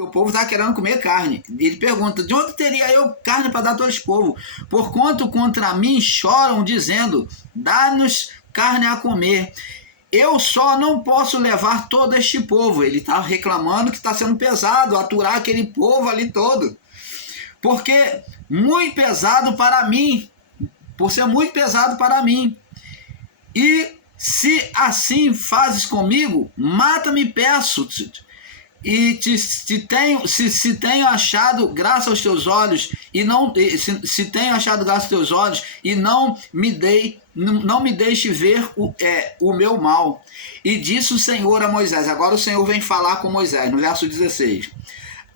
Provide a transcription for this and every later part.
porque o povo está querendo comer carne. Ele pergunta: de onde teria eu carne para dar a todo esse povo? Porquanto contra mim choram, dizendo: dá-nos carne a comer. Eu só não posso levar todo este povo. Ele está reclamando que está sendo pesado aturar aquele povo ali todo, porque muito pesado para mim, por ser muito pesado para mim. E se assim fazes comigo, mata-me, peço. E se tenho achado graça aos teus olhos e não se tenho achado graça aos teus olhos e não me deixe ver o meu mal. E disse o Senhor a Moisés. Agora o Senhor vem falar com Moisés no verso 16: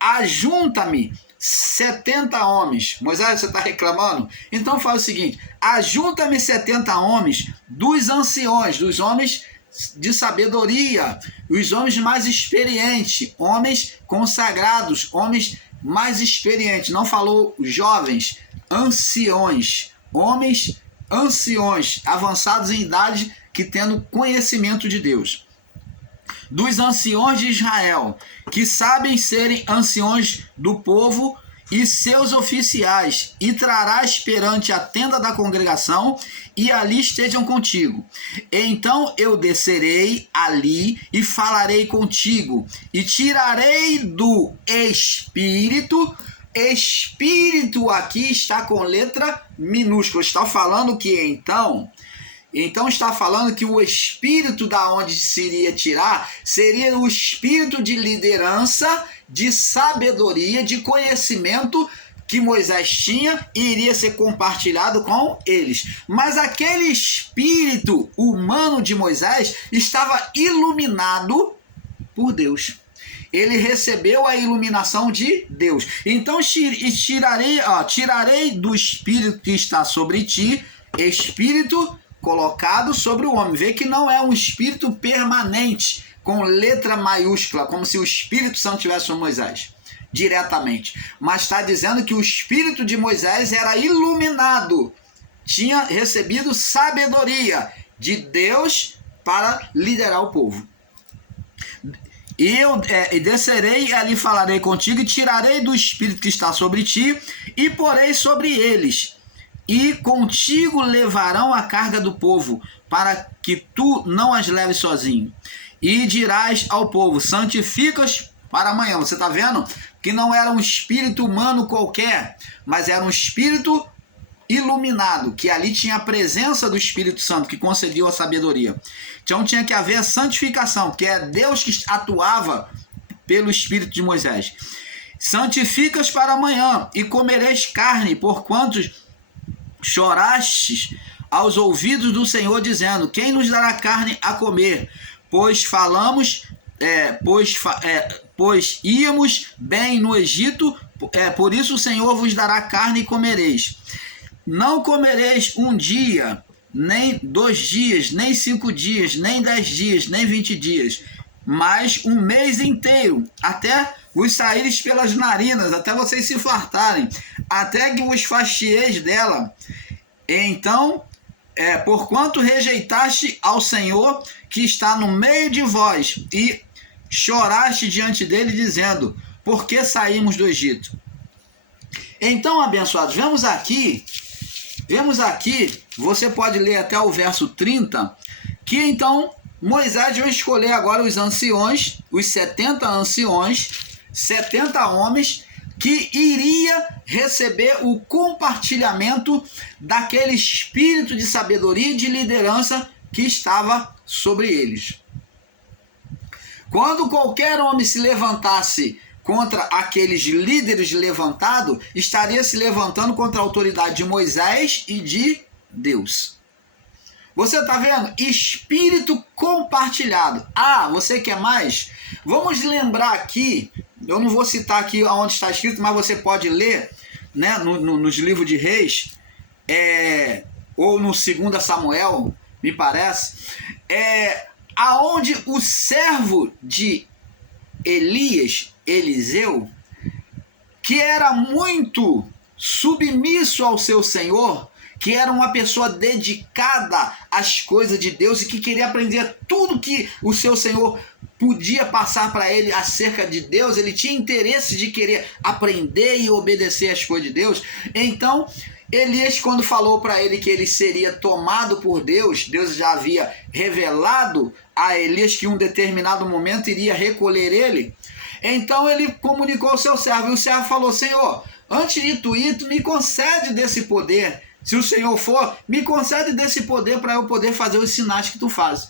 ajunta-me 70 homens. Moisés, você está reclamando? Então faz o seguinte: ajunta-me 70 homens dos anciões, dos homens de sabedoria, os homens mais experientes, homens consagrados, homens mais experientes. Não falou jovens, anciões, homens anciões, avançados em idade, que tendo conhecimento de Deus. Dos anciões de Israel, que sabem serem anciões do povo, e seus oficiais, e trarás perante a tenda da congregação, e ali estejam contigo. Então eu descerei ali e falarei contigo, e tirarei do Espírito. Espírito aqui está com letra minúscula. Está falando que então está falando que o espírito da onde se iria tirar seria o espírito de liderança, de sabedoria, de conhecimento que Moisés tinha e iria ser compartilhado com eles. Mas aquele espírito humano de Moisés estava iluminado por Deus. Ele recebeu a iluminação de Deus. Então tirarei do espírito que está sobre ti, espírito colocado sobre o homem. Vê que não é um espírito permanente, com letra maiúscula, como se o Espírito Santo tivesse sobre Moisés, diretamente. Mas está dizendo que o espírito de Moisés era iluminado, tinha recebido sabedoria de Deus para liderar o povo. E descerei e ali falarei contigo, e tirarei do espírito que está sobre ti, e porei sobre eles. E contigo levarão a carga do povo, para que tu não as leves sozinho. E dirás ao povo: santifica-os para amanhã. Você está vendo que não era um espírito humano qualquer, mas era um espírito iluminado, que ali tinha a presença do Espírito Santo, que concedeu a sabedoria. Então tinha que haver santificação, porque é Deus que atuava pelo Espírito de Moisés. Santificas para amanhã, e comereis carne, porquanto chorastes aos ouvidos do Senhor, dizendo: quem nos dará carne a comer? Pois íamos bem no Egito, por isso o Senhor vos dará carne e comereis. Não comereis um dia, nem 2 dias, nem 5 dias, nem 10 dias, nem 20 dias, mas um mês inteiro, até vos saíres pelas narinas, até vocês se fartarem, até que vos fastieis dela. Então, porquanto rejeitaste ao Senhor que está no meio de vós, e choraste diante dele, dizendo: por que saímos do Egito? Então, abençoados, vemos aqui, você pode ler até o verso 30, que então Moisés vai escolher agora os anciões, os 70 anciões, 70 homens, que iria receber o compartilhamento daquele espírito de sabedoria e de liderança que estava sobre eles. Quando qualquer homem se levantasse contra aqueles líderes levantados, estaria se levantando contra a autoridade de Moisés e de Deus. Você está vendo? Espírito compartilhado. Ah, você quer mais? Vamos lembrar aqui, eu não vou citar aqui onde está escrito, mas você pode ler, né, nos livros de Reis, ou no 2 Samuel, me parece, aonde o servo de Elias, Eliseu, que era muito submisso ao seu senhor, que era uma pessoa dedicada às coisas de Deus e que queria aprender tudo que o seu Senhor podia passar para ele acerca de Deus. Ele tinha interesse de querer aprender e obedecer às coisas de Deus. Então, Elias, quando falou para ele que ele seria tomado por Deus, Deus já havia revelado a Elias que em um determinado momento iria recolher ele. Então ele comunicou ao seu servo, e o servo falou: Senhor, antes de tu ir, tu me concede desse poder. Se o Senhor for, me concede desse poder para eu poder fazer os sinais que tu fazes.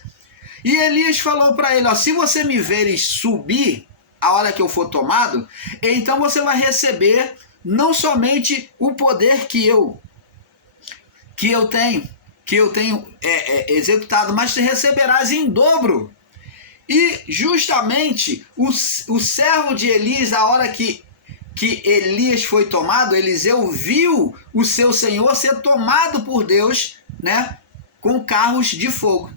E Elias falou para ele: ó, se você me veres subir a hora que eu for tomado, então você vai receber não somente o poder que eu tenho executado, mas te receberás em dobro. E justamente o servo de Elias, a hora que Elias foi tomado, Eliseu viu o seu senhor ser tomado por Deus, né, com carros de fogo.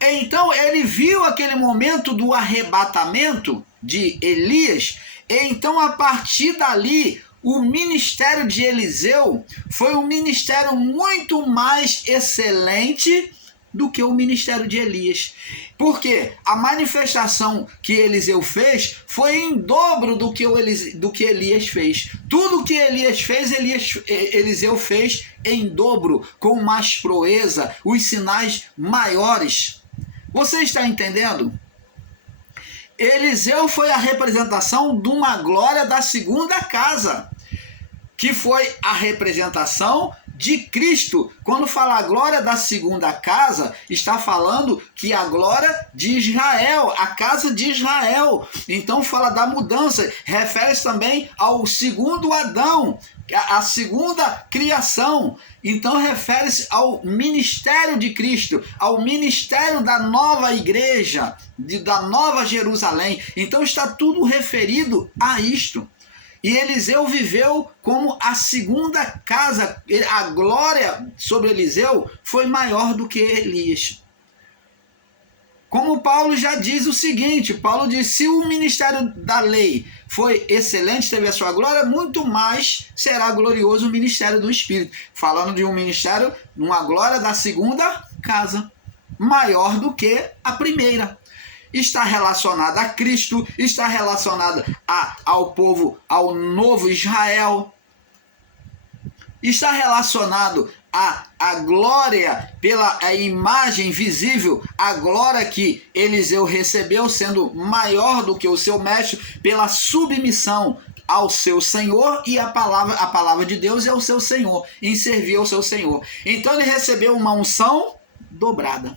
Então ele viu aquele momento do arrebatamento de Elias. Então, a partir dali, o ministério de Eliseu foi um ministério muito mais excelente do que o ministério de Elias. Porque a manifestação que Eliseu fez foi em dobro do que Elias fez. Tudo que Elias fez, Eliseu fez em dobro, com mais proeza, os sinais maiores. Você está entendendo? Eliseu foi a representação de uma glória da segunda casa, que foi a representação de Cristo. Quando fala a glória da segunda casa, está falando que a glória de Israel, a casa de Israel. Então fala da mudança, refere-se também ao segundo Adão, a segunda criação. Então refere-se ao ministério de Cristo, ao ministério da nova igreja, da nova Jerusalém. Então está tudo referido a isto. E Eliseu viveu como a segunda casa. A glória sobre Eliseu foi maior do que Elias. Como Paulo já diz o seguinte, Paulo diz: se o ministério da lei foi excelente, teve a sua glória, muito mais será glorioso o ministério do Espírito. Falando de um ministério, uma glória da segunda casa, maior do que a primeira. Está relacionada a Cristo, está relacionada ao povo, ao novo Israel. Está relacionado à glória pela imagem visível, a glória que Eliseu recebeu sendo maior do que o seu mestre pela submissão ao seu Senhor, e a palavra de Deus é o seu Senhor, em servir ao seu Senhor. Então ele recebeu uma unção dobrada.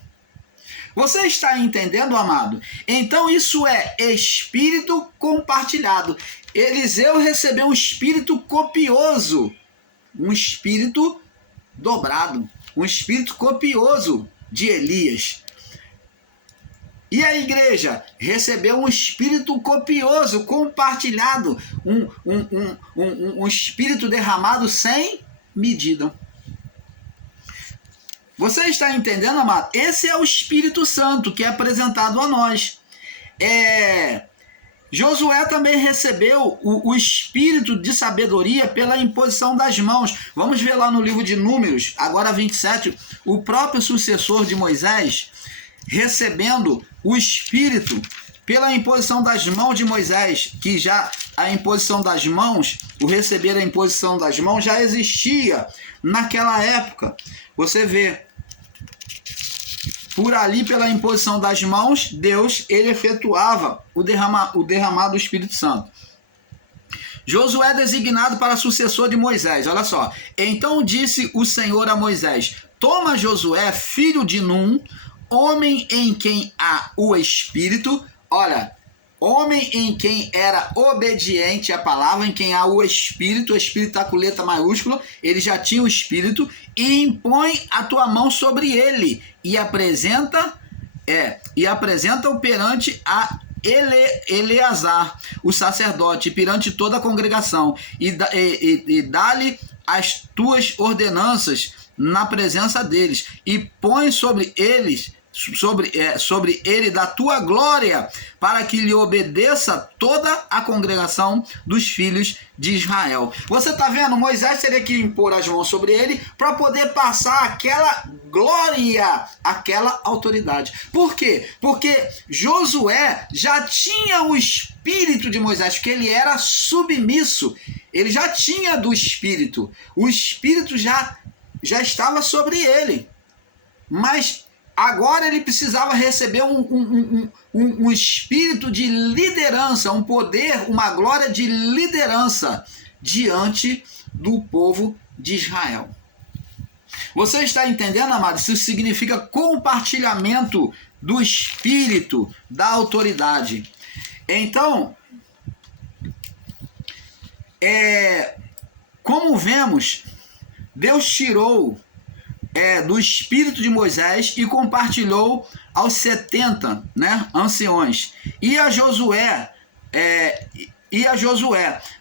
Você está entendendo, amado? Então isso é espírito compartilhado. Eliseu recebeu um espírito copioso, um espírito dobrado, um espírito copioso de Elias. E a igreja recebeu um espírito copioso, compartilhado, um espírito derramado sem medida. Você está entendendo, amado? Esse é o Espírito Santo que é apresentado a nós. Josué também recebeu o espírito de sabedoria pela imposição das mãos. Vamos ver lá no livro de Números, agora 27, o próprio sucessor de Moisés recebendo o espírito pela imposição das mãos de Moisés, que já a imposição das mãos, o receber a imposição das mãos já existia naquela época. Você vê, por ali, pela imposição das mãos, Deus, ele efetuava o derramado do Espírito Santo. Josué designado para sucessor de Moisés. Olha só. Então disse o Senhor a Moisés: toma Josué, filho de Num, homem em quem há o Espírito. Olha, homem em quem era obediente à palavra, em quem há o Espírito está com letra maiúscula, ele já tinha o Espírito, e impõe a tua mão sobre ele, e apresenta-o perante a Eleazar, o sacerdote, perante toda a congregação, e dá-lhe as tuas ordenanças na presença deles, e põe sobre sobre ele da tua glória, para que lhe obedeça toda a congregação dos filhos de Israel. Você está vendo? Moisés teria que impor as mãos sobre ele para poder passar aquela glória, aquela autoridade. Por quê? Porque Josué já tinha o espírito de Moisés, porque ele era submisso. Ele já tinha do espírito. O espírito já estava sobre ele. Mas agora ele precisava receber um espírito de liderança, um poder, uma glória de liderança diante do povo de Israel. Você está entendendo, amado? Isso significa compartilhamento do espírito, da autoridade. Então, como vemos, Deus tirou do espírito de Moisés e compartilhou aos 70, né, anciões, e a Josué,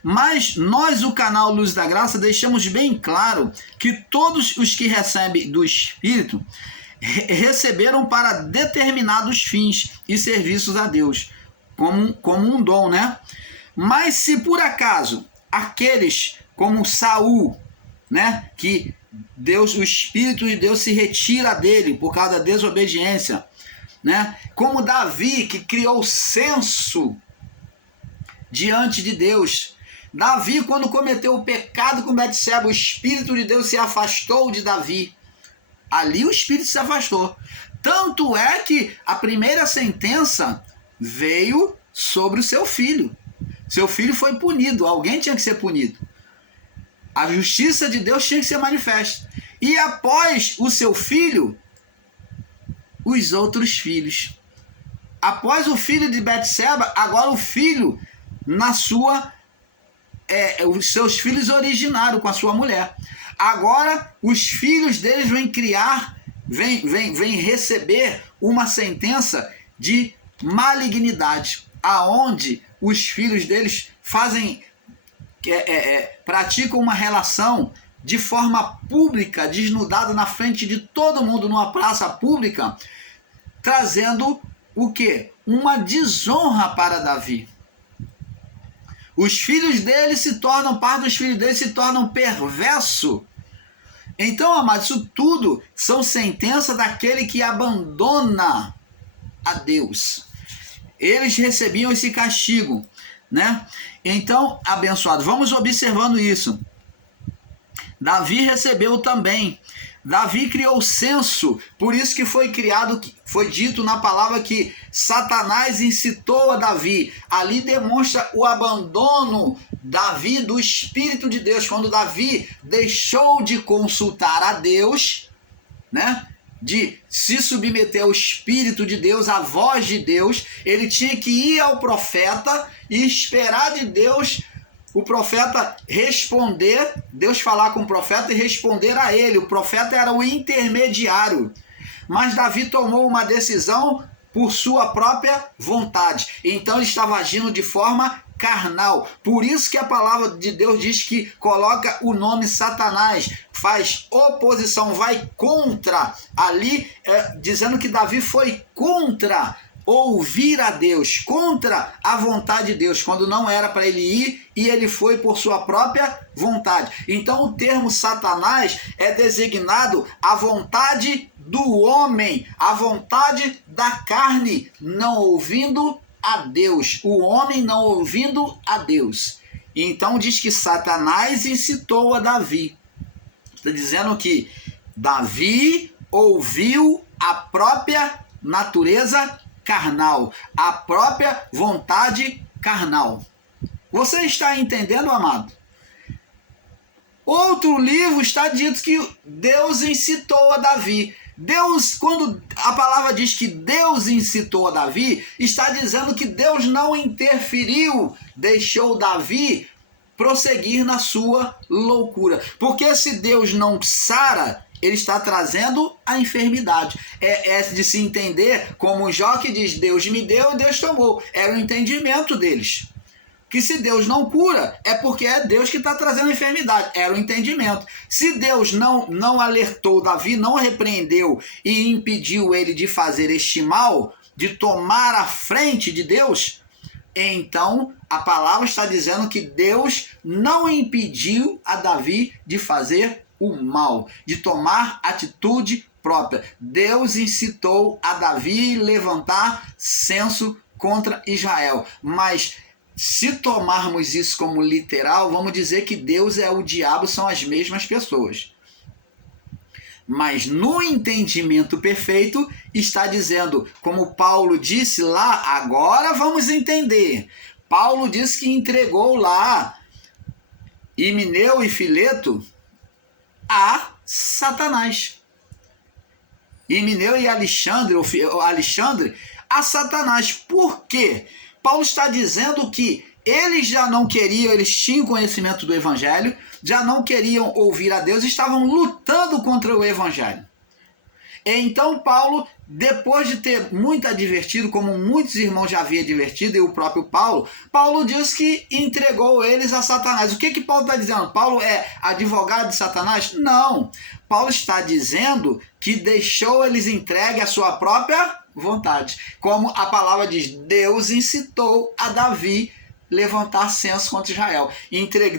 mas nós, o canal Luz da Graça, deixamos bem claro que todos os que recebem do Espírito receberam para determinados fins e serviços a Deus, como um dom, né? Mas se por acaso aqueles como Saul, né, que o Espírito de Deus se retira dele por causa da desobediência, né? Como Davi, que criou senso diante de Deus. Davi, quando cometeu o pecado com Betseba, o Espírito de Deus se afastou de Davi. Ali o Espírito se afastou. Tanto é que a primeira sentença veio sobre o seu filho. Seu filho foi punido, alguém tinha que ser punido. A justiça de Deus tinha que ser manifesta. E após o seu filho, os outros filhos. Após o filho de Betseba, agora o filho os seus filhos originaram com a sua mulher. Agora os filhos deles vêm receber uma sentença de malignidade, aonde os filhos deles praticam uma relação de forma pública, desnudado na frente de todo mundo, numa praça pública, trazendo o quê? Uma desonra para Davi. Os filhos dele parte dos filhos dele se tornam perverso. Então, amados, isso tudo são sentenças daquele que abandona a Deus. Eles recebiam esse castigo, né? Então, abençoado, vamos observando isso. Davi recebeu também. Davi criou censo, por isso que foi dito na palavra que Satanás incitou a Davi. Ali demonstra o abandono Davi do Espírito de Deus, quando Davi deixou de consultar a Deus, né? De se submeter ao Espírito de Deus, à voz de Deus, ele tinha que ir ao profeta e esperar de Deus, o profeta responder, Deus falar com o profeta e responder a ele. O profeta era o intermediário. Mas Davi tomou uma decisão por sua própria vontade. Então ele estava agindo de forma carnal. Por isso que a palavra de Deus diz que coloca o nome Satanás, faz oposição, vai contra. Ali, dizendo que Davi foi contra ouvir a Deus, contra a vontade de Deus, quando não era para ele ir, e ele foi por sua própria vontade. Então o termo Satanás é designado a vontade do homem, a vontade da carne, não ouvindo a Deus, o homem não ouvindo a Deus. Então diz que Satanás incitou a Davi. Está dizendo que Davi ouviu a própria natureza carnal, a própria vontade carnal. Você está entendendo, amado? Outro livro está dito que Deus incitou a Davi. Deus, quando a palavra diz que Deus incitou a Davi, está dizendo que Deus não interferiu, deixou Davi prosseguir na sua loucura. Porque se Deus não sara, ele está trazendo a enfermidade. É de se entender como Jó que diz, Deus me deu e Deus tomou. Era o entendimento deles. que se Deus não cura, é porque é Deus que está trazendo enfermidade. Era o entendimento. Se Deus não alertou Davi, não repreendeu e impediu ele de fazer este mal, de tomar a frente de Deus, então a palavra está dizendo que Deus não impediu a Davi de fazer o mal, de tomar atitude própria. Deus incitou a Davi levantar censo contra Israel, mas se tomarmos isso como literal, vamos dizer que Deus é o diabo, são as mesmas pessoas. Mas no entendimento perfeito, está dizendo, como Paulo disse lá, agora vamos entender. Paulo disse que entregou lá Himeneu e Fileto a Satanás. Himeneu e Alexandre a Satanás. Por quê? Paulo está dizendo que eles já não queriam, eles tinham conhecimento do Evangelho, já não queriam ouvir a Deus, estavam lutando contra o Evangelho. Então Paulo, depois de ter muito advertido, como muitos irmãos já haviam advertido, e o próprio Paulo diz que entregou eles a Satanás. O que Paulo está dizendo? Paulo é advogado de Satanás? Não. Paulo está dizendo que deixou eles entregue à sua própria vontade. Como a palavra diz, Deus incitou a Davi levantar censo contra Israel.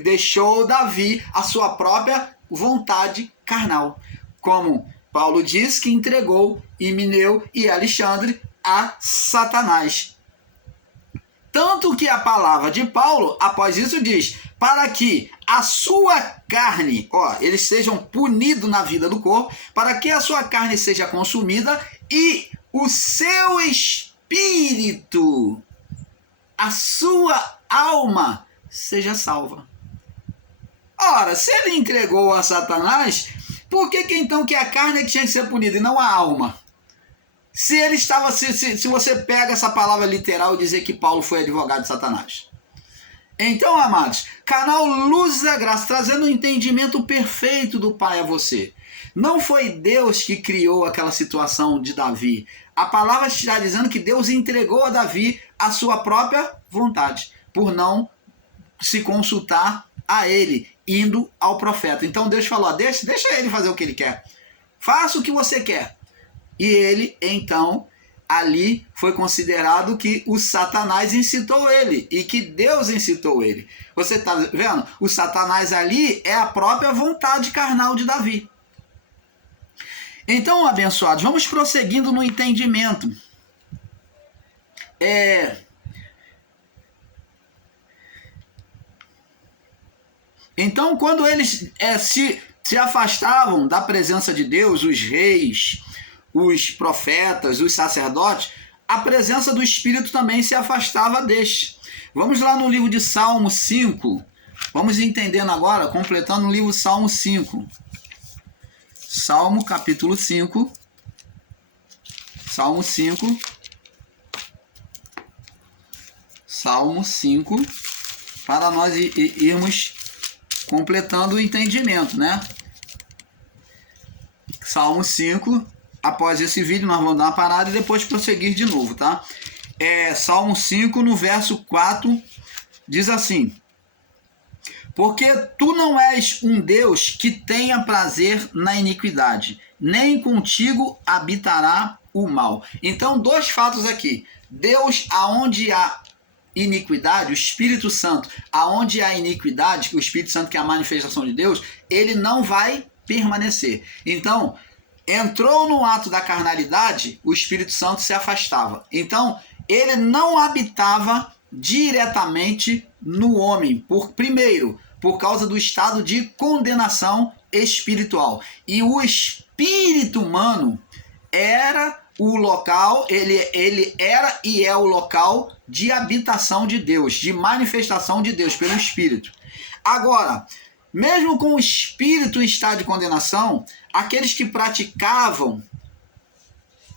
Deixou Davi a sua própria vontade carnal. Como Paulo diz que entregou Himeneu e Alexandre a Satanás. Tanto que a palavra de Paulo, após isso, diz, para que a sua carne, eles sejam punidos na vida do corpo, para que a sua carne seja consumida e o seu espírito, a sua alma, seja salva. Ora, se ele entregou a Satanás, por que então que a carne tinha que ser punida e não a alma? Se ele estava, se você pega essa palavra literal e dizer que Paulo foi advogado de Satanás. Então, amados, canal Luz da Graça, trazendo o entendimento perfeito do Pai a você. Não foi Deus que criou aquela situação de Davi. A palavra está dizendo que Deus entregou a Davi a sua própria vontade, por não se consultar a ele, indo ao profeta. Então Deus falou, deixa ele fazer o que ele quer. Faça o que você quer. E ele, então, ali foi considerado que o Satanás incitou ele e que Deus incitou ele. Você está vendo? O Satanás ali é a própria vontade carnal de Davi. Então, abençoados, vamos prosseguindo no entendimento. Então, quando eles se afastavam da presença de Deus, os reis, os profetas, os sacerdotes, a presença do Espírito também se afastava destes. Vamos lá no livro de Salmo 5. Vamos entendendo agora, completando o livro Salmo 5. Salmo capítulo 5. Salmo 5. Salmo 5. Para nós irmos completando o entendimento, né? Salmo 5. Após esse vídeo nós vamos dar uma parada e depois prosseguir de novo, tá? Salmo 5, no verso 4, diz assim: porque tu não és um Deus que tenha prazer na iniquidade, nem contigo habitará o mal. Então, dois fatos aqui. Deus, aonde há iniquidade, o Espírito Santo, aonde há iniquidade, o Espírito Santo, que é a manifestação de Deus, ele não vai permanecer. Então, entrou no ato da carnalidade, o Espírito Santo se afastava. Então, ele não habitava diretamente no homem, primeiro, por causa do estado de condenação espiritual. E o espírito humano era o local, ele era e é o local de habitação de Deus, de manifestação de Deus pelo Espírito. Agora, mesmo com o espírito em estado de condenação, aqueles que praticavam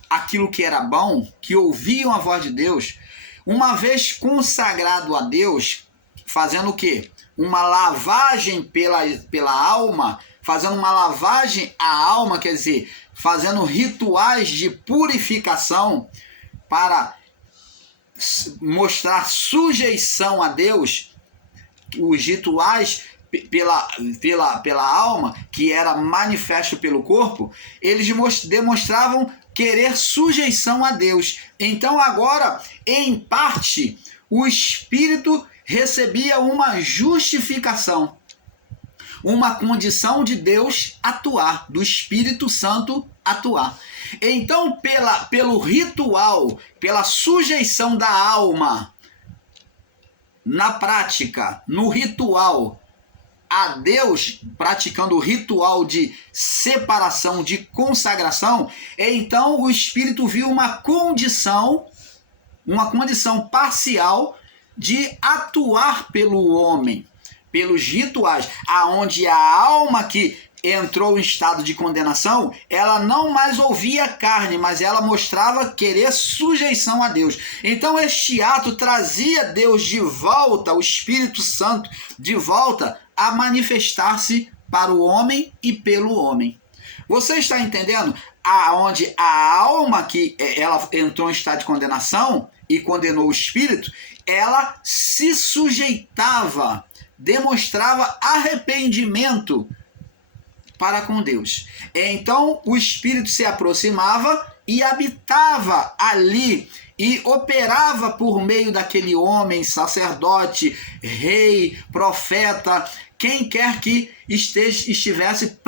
aquilo que era bom, que ouviam a voz de Deus, uma vez consagrado a Deus, fazendo o quê? Uma lavagem pela alma, fazendo uma lavagem à alma, quer dizer, fazendo rituais de purificação para mostrar sujeição a Deus, os rituais pela alma, que era manifesto pelo corpo, eles demonstravam querer sujeição a Deus. Então agora, em parte, o Espírito recebia uma justificação, uma condição de Deus atuar, do Espírito Santo atuar. Então, pelo ritual, pela sujeição da alma, na prática, no ritual, a Deus, praticando o ritual de separação, de consagração, então o Espírito viu uma condição parcial de atuar pelo homem, pelos rituais, aonde a alma que entrou em estado de condenação, ela não mais ouvia carne, mas ela mostrava querer sujeição a Deus. Então este ato trazia Deus de volta, o Espírito Santo de volta a manifestar-se para o homem e pelo homem. Você está entendendo? Aonde a alma que ela entrou em estado de condenação e condenou o Espírito, ela se sujeitava, demonstrava arrependimento para com Deus. Então o Espírito se aproximava e habitava ali e operava por meio daquele homem, sacerdote, rei, profeta, quem quer que estivesse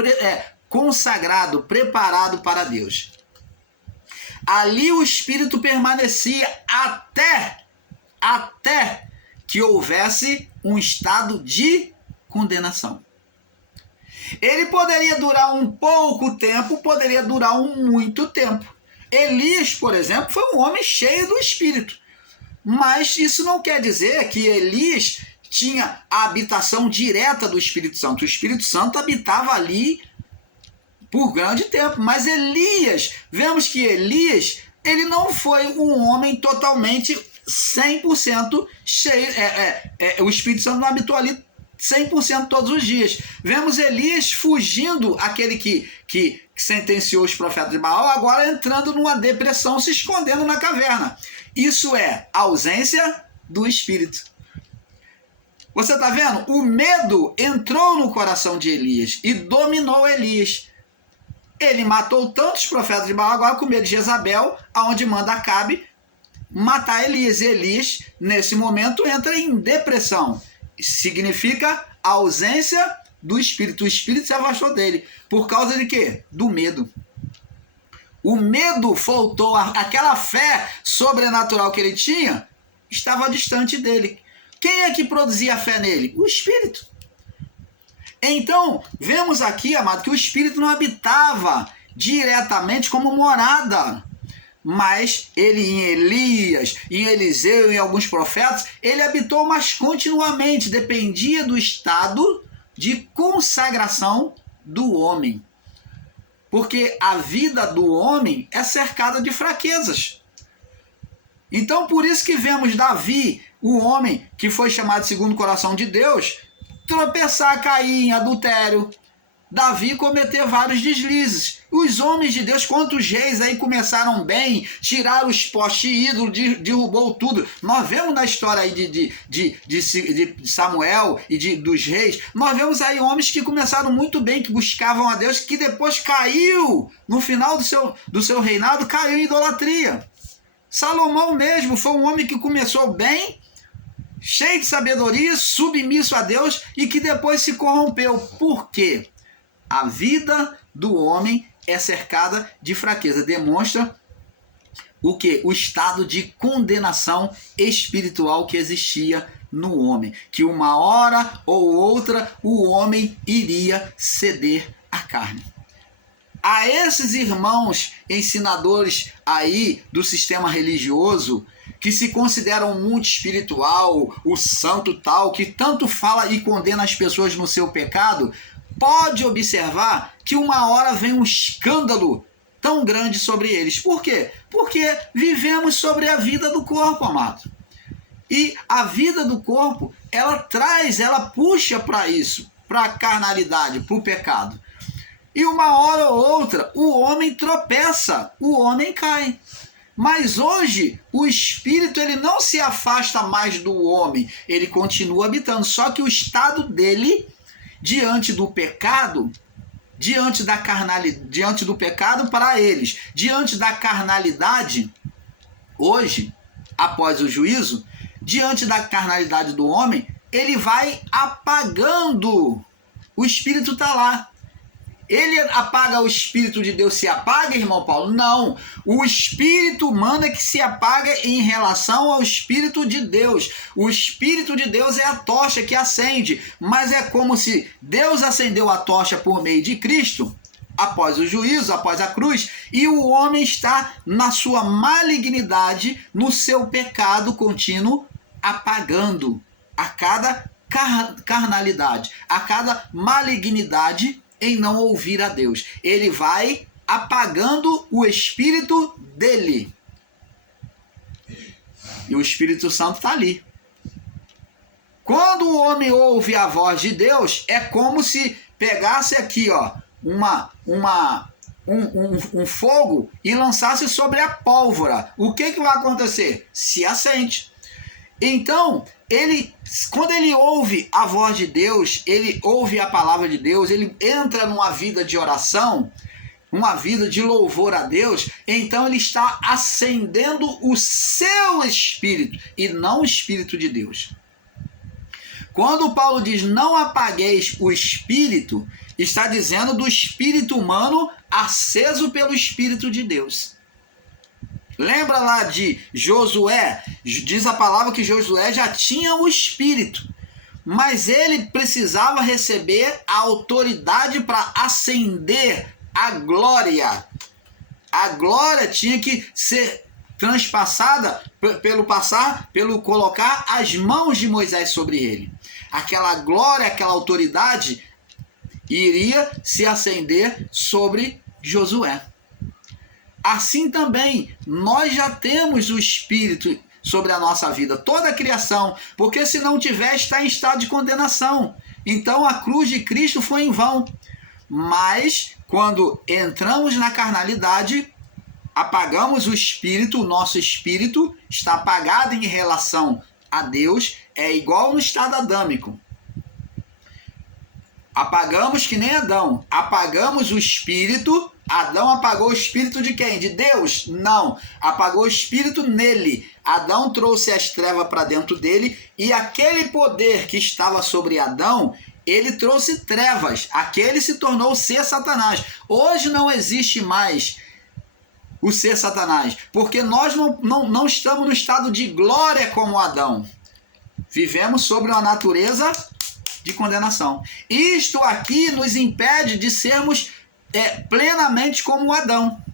consagrado, preparado para Deus. Ali o Espírito permanecia até que houvesse um estado de condenação. Ele poderia durar um pouco tempo, poderia durar muito tempo. Elias, por exemplo, foi um homem cheio do Espírito. Mas isso não quer dizer que Elias tinha a habitação direta do Espírito Santo. O Espírito Santo habitava ali por grande tempo. Mas Elias, vemos que Elias, ele não foi um homem totalmente 100% cheio. O Espírito Santo não habitou ali 100% todos os dias. Vemos Elias fugindo, aquele que sentenciou os profetas de Baal, agora entrando numa depressão, se escondendo na caverna. Isso é ausência do Espírito. Você está vendo? O medo entrou no coração de Elias e dominou Elias. Ele matou tantos profetas de Baal, agora com medo de Jezabel, aonde manda Acabe matar Elias. E Elias, nesse momento, entra em depressão. Significa ausência do Espírito. O Espírito se afastou dele. Por causa de quê? Do medo. O medo faltou. Aquela fé sobrenatural que ele tinha estava distante dele. Quem é que produzia a fé nele? O Espírito. Então, vemos aqui, amado, que o Espírito não habitava diretamente como morada. Mas ele em Elias, em Eliseu, em alguns profetas, ele habitou mais continuamente, dependia do estado de consagração do homem. Porque a vida do homem é cercada de fraquezas. Então por isso que vemos Davi, o homem que foi chamado segundo o coração de Deus, tropeçar, cair em adultério. Davi cometeu vários deslizes. Os homens de Deus, quantos reis aí começaram bem, tiraram os postes ídolos, derrubou tudo. Nós vemos na história aí de Samuel e dos reis, nós vemos aí homens que começaram muito bem, que buscavam a Deus, que depois caiu, no final do seu reinado, caiu em idolatria. Salomão mesmo foi um homem que começou bem, cheio de sabedoria, submisso a Deus, e que depois se corrompeu. Por quê? A vida do homem é cercada de fraqueza. Demonstra o quê? O estado de condenação espiritual que existia no homem. Que uma hora ou outra o homem iria ceder à carne. A esses irmãos ensinadores aí do sistema religioso, que se consideram muito espiritual, o santo tal, que tanto fala e condena as pessoas no seu pecado, pode observar que uma hora vem um escândalo tão grande sobre eles. Por quê? Porque vivemos sobre a vida do corpo, amado. E a vida do corpo, ela puxa para isso, para a carnalidade, para o pecado. E uma hora ou outra, o homem tropeça, o homem cai. Mas hoje o espírito ele não se afasta mais do homem, ele continua habitando, só que o estado dele diante do pecado, diante da carnalidade, diante do pecado para eles, diante da carnalidade, hoje, após o juízo, diante da carnalidade do homem, ele vai apagando. O espírito está lá. Ele apaga o Espírito de Deus, se apaga, irmão Paulo? Não. O Espírito humano é que se apaga em relação ao Espírito de Deus. O Espírito de Deus é a tocha que acende, mas é como se Deus acendeu a tocha por meio de Cristo, após o juízo, após a cruz, e o homem está na sua malignidade, no seu pecado contínuo, apagando a cada carnalidade, a cada malignidade em não ouvir a Deus. Ele vai apagando o espírito dele. E o Espírito Santo está ali. Quando o homem ouve a voz de Deus, é como se pegasse aqui, ó, um fogo e lançasse sobre a pólvora. O que vai acontecer? Se acende. Então, quando ele ouve a voz de Deus, ele ouve a palavra de Deus, ele entra numa vida de oração, uma vida de louvor a Deus, então ele está acendendo o seu espírito e não o Espírito de Deus. Quando Paulo diz não apagueis o espírito, está dizendo do espírito humano aceso pelo Espírito de Deus. Lembra lá de Josué? Diz a palavra que Josué já tinha o Espírito, mas ele precisava receber a autoridade para acender a glória. A glória tinha que ser transpassada pelo colocar as mãos de Moisés sobre ele. Aquela glória, aquela autoridade iria se acender sobre Josué. Assim também, nós já temos o Espírito sobre a nossa vida, toda a criação, porque se não tiver, está em estado de condenação. Então a cruz de Cristo foi em vão. Mas, quando entramos na carnalidade, apagamos o Espírito, o nosso Espírito está apagado em relação a Deus, é igual no estado adâmico. Apagamos que nem Adão, apagamos o Espírito. Adão apagou o espírito de quem? De Deus? Não. Apagou o espírito nele. Adão trouxe as trevas para dentro dele e aquele poder que estava sobre Adão, ele trouxe trevas. Aquele se tornou o ser Satanás. Hoje não existe mais o ser Satanás, porque nós não estamos no estado de glória como Adão. Vivemos sobre uma natureza de condenação. Isto aqui nos impede de sermos plenamente como Adão.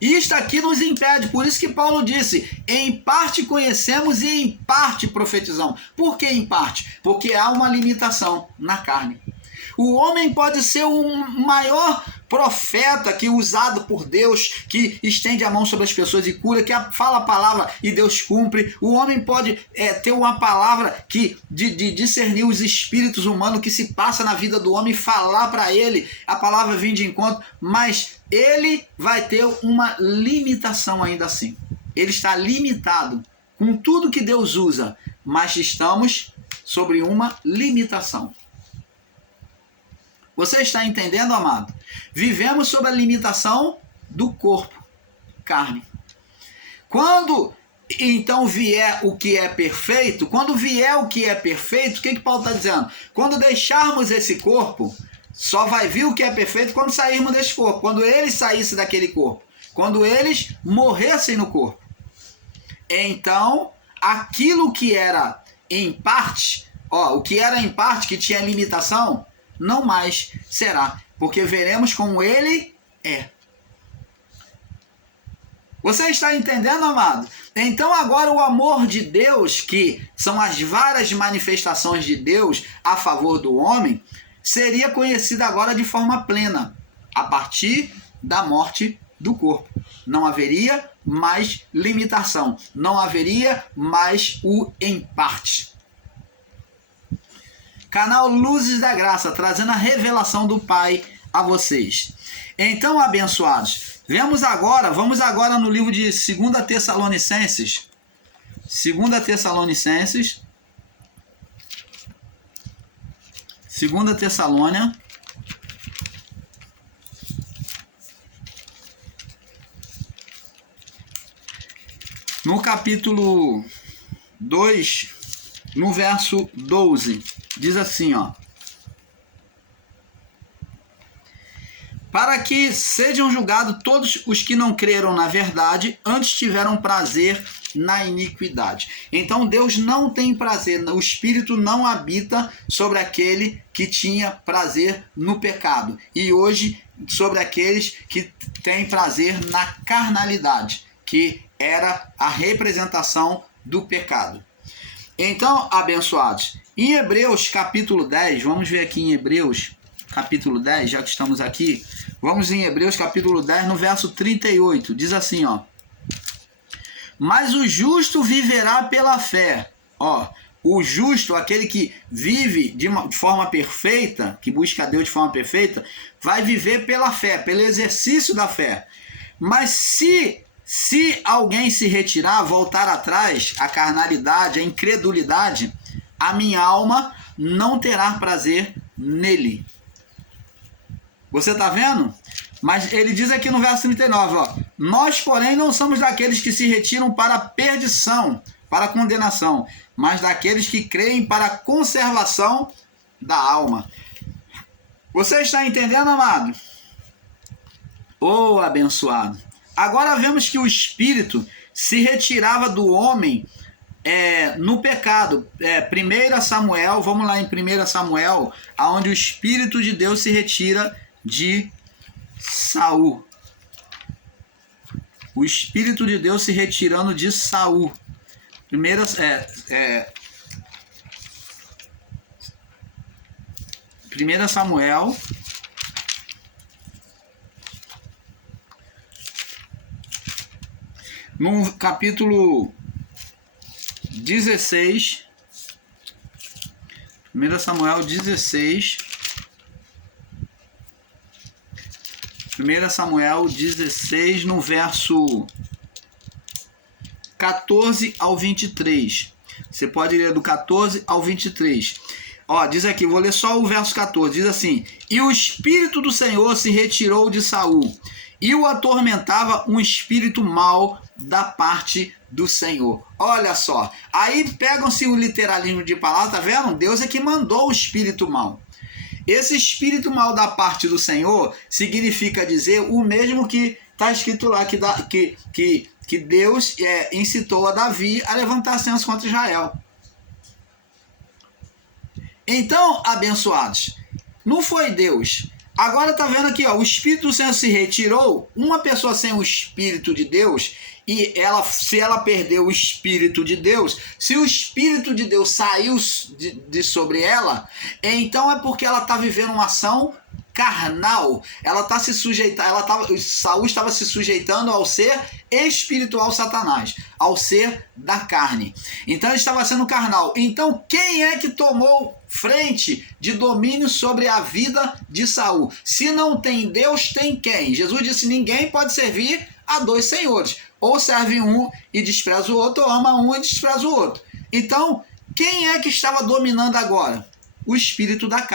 Isto aqui nos impede, por isso que Paulo disse, em parte conhecemos e em parte profetizamos. Por que em parte? Porque há uma limitação na carne. O homem pode ser um maior profeta que usado por Deus, que estende a mão sobre as pessoas e cura, que fala a palavra e Deus cumpre. O homem pode ter uma palavra que de discernir os espíritos humanos que se passa na vida do homem e falar para ele, a palavra vem de encontro, mas ele vai ter uma limitação ainda assim. Ele está limitado com tudo que Deus usa, mas estamos sobre uma limitação. Você está entendendo, amado? Vivemos sob a limitação do corpo, carne. Quando então vier o que é perfeito, o que Paulo está dizendo? Quando deixarmos esse corpo, só vai vir o que é perfeito quando sairmos desse corpo, quando eles saíssem daquele corpo, quando eles morressem no corpo. Então, aquilo que era em parte, o que era em parte, que tinha limitação, não mais será, porque veremos como ele é. Você está entendendo, amado? Então agora o amor de Deus, que são as várias manifestações de Deus a favor do homem, seria conhecido agora de forma plena, a partir da morte do corpo. Não haveria mais limitação, não haveria mais o em parte. Canal Luzes da Graça, trazendo a revelação do Pai a vocês. Então, abençoados, vamos agora no livro de 2 Tessalonicenses. 2 Tessalônia. No capítulo 2, no verso 12, diz assim, ó. Para que sejam julgados todos os que não creram na verdade, antes tiveram prazer na iniquidade. Então Deus não tem prazer, o Espírito não habita sobre aquele que tinha prazer no pecado. E hoje sobre aqueles que têm prazer na carnalidade, que era a representação do pecado. Então, abençoados, em Hebreus capítulo 10, vamos ver aqui em Hebreus capítulo 10, já que estamos aqui, vamos em Hebreus capítulo 10, no verso 38, diz assim, ó. Mas o justo viverá pela fé. Ó, o justo, aquele que vive de forma perfeita, que busca a Deus de forma perfeita, vai viver pela fé, pelo exercício da fé. Mas se alguém se retirar, voltar atrás, a carnalidade, a incredulidade, a minha alma não terá prazer nele. Você está vendo? Mas ele diz aqui no verso 39, ó, nós, porém, não somos daqueles que se retiram para a perdição, para a condenação, mas daqueles que creem para a conservação da alma. Você está entendendo, amado? Oh, abençoado. Agora vemos que o Espírito se retirava do homem no pecado. 1 Samuel, vamos lá em 1 Samuel, onde o Espírito de Deus se retira de Saul. O Espírito de Deus se retirando de Saul. 1 Samuel, no capítulo 16, 1 Samuel 16, 1 Samuel 16, no verso 14 ao 23. Você pode ler do 14 ao 23. Ó, diz aqui, vou ler só o verso 14. Diz assim: e o Espírito do Senhor se retirou de Saul, e o atormentava um espírito mau da parte do Senhor. Olha só, aí pegam-se o literalismo de palavra, tá vendo? Deus é que mandou o espírito mau. Esse espírito mau da parte do Senhor significa dizer o mesmo que está escrito lá, que Deus incitou a Davi a levantar censo contra Israel. Então, abençoados, não foi Deus. Agora tá vendo aqui, ó, o Espírito do Senhor se retirou. Uma pessoa sem o Espírito de Deus, e se ela perdeu o Espírito de Deus, se o Espírito de Deus saiu de sobre ela, então é porque ela está vivendo uma ação carnal. Ela está se sujeitando, Saul estava se sujeitando ao ser espiritual Satanás, ao ser da carne. Então ele estava sendo carnal. Então quem é que tomou frente de domínio sobre a vida de Saul? Se não tem Deus, tem quem? Jesus disse: ninguém pode servir a dois senhores. Ou serve um e despreza o outro, ou ama um e despreza o outro. Então, quem é que estava dominando agora? O espírito da carne.